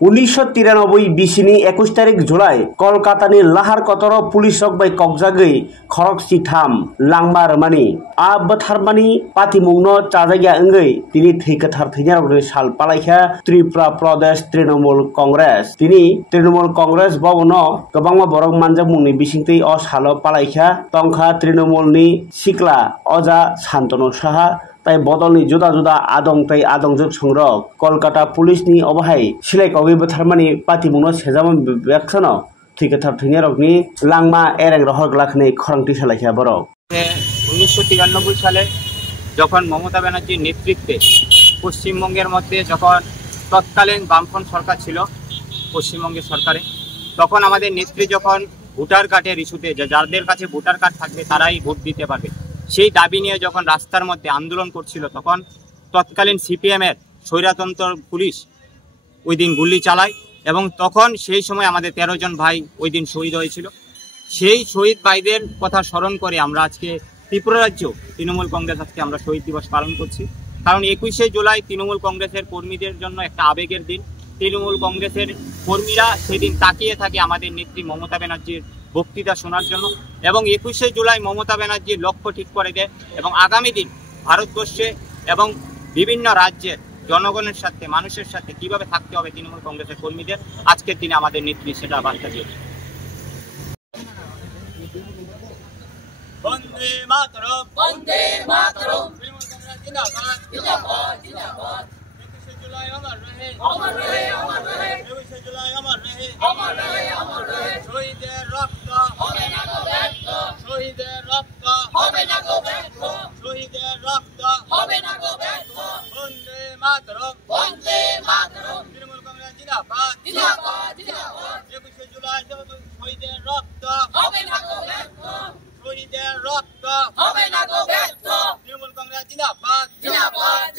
1993 बिसिनि 21 तारिख जुलाई कलकातानि लाहार कतर पुलिस रक बै ककजागै खरकसि थाम लांमार मानि अब थारमानि पातिमुंनो चाजागिया अंगै तिनि थैकथार थैनारगनि साल पालाइखा त्रिपुरा प्रदेश तृणमूल कांग्रेस तिनि तृणमूल कांग्रेस बावनो गोबांमा बरक मानजाक मुंनि बिसिंतै अ साल पालाइखा तंखा तृणमूलनि सिक्ला अजा शान्तनु साहा ताई बदलनि जुदा जुदा आदं ताई आदंजों संरक कलकाता पुलिसनि अबहाय सिलाइकावै बोथारमानि पातिमुंनो सेजामन बेखसनो थैकथार थैनारगनि लांमा एरें रहरग्लाखनि खरंथि सालाइखा बरक 1993 সালে যখন মমতা ব্যানার্জির নেতৃত্বে পশ্চিমবঙ্গের মধ্যে যখন তৎকালীন বামফ্রন্ট সরকার ছিল পশ্চিমবঙ্গের সরকারে তখন আমাদের নেত্রী যখন ভোটার কার্ডের ইস্যুতে যাদের কাছে ভোটার কার্ড থাকবে তারাই ভোট দিতে পারবে সেই দাবি নিয়ে যখন রাস্তার মধ্যে আন্দোলন করছিল তখন তৎকালীন সিপিএম এর স্বৈরতন্ত্র পুলিশ ওই দিন গুলি চালায় এবং তখন সেই সময় আমাদের 13 জন ভাই ওই দিন শহীদ হয়েছিল সেই শহীদ ভাইদের কথা স্মরণ করে আমরা আজকে ত্রিপুরা রাজ্য তৃণমূল কংগ্রেস আজকে আমরা শহীদ দিবস পালন করছি কারণ 21শে জুলাই তৃণমূল কংগ্রেসের কর্মীদের জন্য একটা আবেগের দিন তৃণমূল কংগ্রেসের কর্মীরা সেদিন তাকিয়ে থাকে আমাদের নেত্রী মমতা ব্যানার্জির বক্তৃতা শোনার জন্য এবং 21শে জুলাই মমতা ব্যানার্জির লক্ষ্য ঠিক করে দেয় এবং আগামী দিন ভারতবর্ষে এবং বিভিন্ন রাজ্যের জনগণের সাথে মানুষের সাথে কিভাবে থাকতে হবে তৃণমূল কংগ্রেসের কর্মীদের আজকের দিনে আমাদের নেত্রী সেটা বার্তা দিয়েছে। বন্দে মাতরম বন্দে মাতরম তৃণমূল কংগ্রেস জিন্দাবাদ জিন্দাবাদ জিন্দাবাদ 21শে জুলাই অমর রহে অমর রহে অমর রহে 21শে জুলাই অমর রহে অমর রহে অমর রহে শহীদের রক্ত হবে না গো ব্যর্থ শহীদের রক্ত হবে না গো ব্যর্থ শহীদের রক্ত হবে না গো ব্যর্থ বন্দে মাতরম বন্দে মাতরম তৃণমূল কংগ্রেস জিন্দাবাদ জিন্দাবাদ জিন্দাবাদ 21শে জুলাই শহীদের রক্ত হবে না গো ব্যর্থ শহীদের রক্ত